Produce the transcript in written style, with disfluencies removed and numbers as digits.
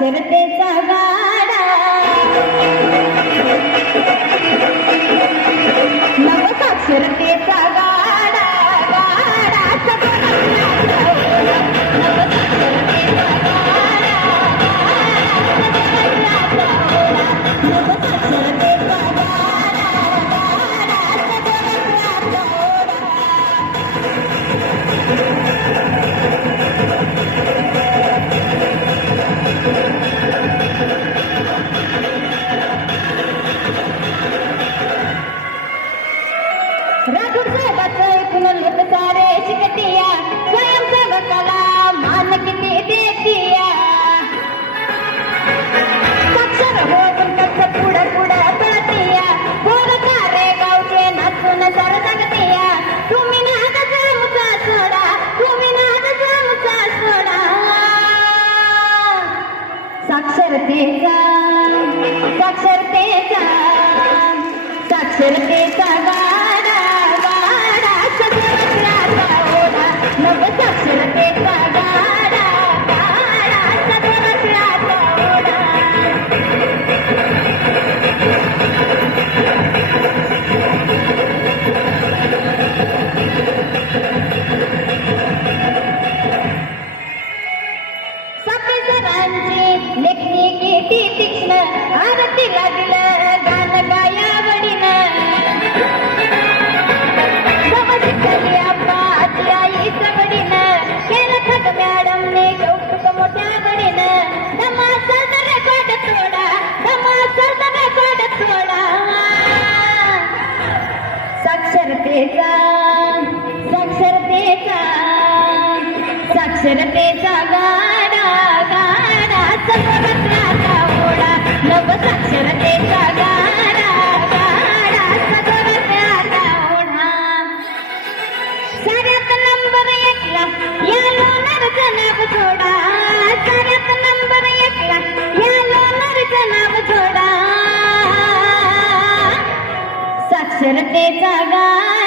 साक्षरतेचा गाडा नवसाक्षरतेचा गाडा गाडा राठोड साहेबाचं ऐकून लोक सारे शिकतिया स्वयंसेवकाला मान किती देतिया साक्षर होऊन कसं पुढं पुढं पळतिया बोल सारे गावचे नाचून सर जगतिया तुम्ही नाद जामचा सोडा तुम्ही नाद जामचा सोडा साक्षरतेचा साक्षरतेचा साक्षरतेचा गाडा गाडा सगळ्याचा ओढा नवसाक्षरतेचा गाडा गाडा सगळ्याचा ओढा सरांची लेखणी किती तीक्ष्ण आरती लागलं गाणं गायावडीनं समजली आपाची आई सवडीनं केलं खट मॅडमने कौतुक मोठ्या गडीनं धमाचा रेकॉर्ड तोडा धमाचा रेकॉर्ड तोडा साक्षरतेचा साक्षरतेचा साक्षरतेचा गाडा गाडा सगळ्याचा ओढा नवसाक्षरतेचा गाडा गाडा सगळ्याचा ओढा साऱ्यात नंबर एकला या लोणारचं नाव जोडा साऱ्यात नंबर एकला या लोणारचं नाव जोडा साक्षरतेचा गाडा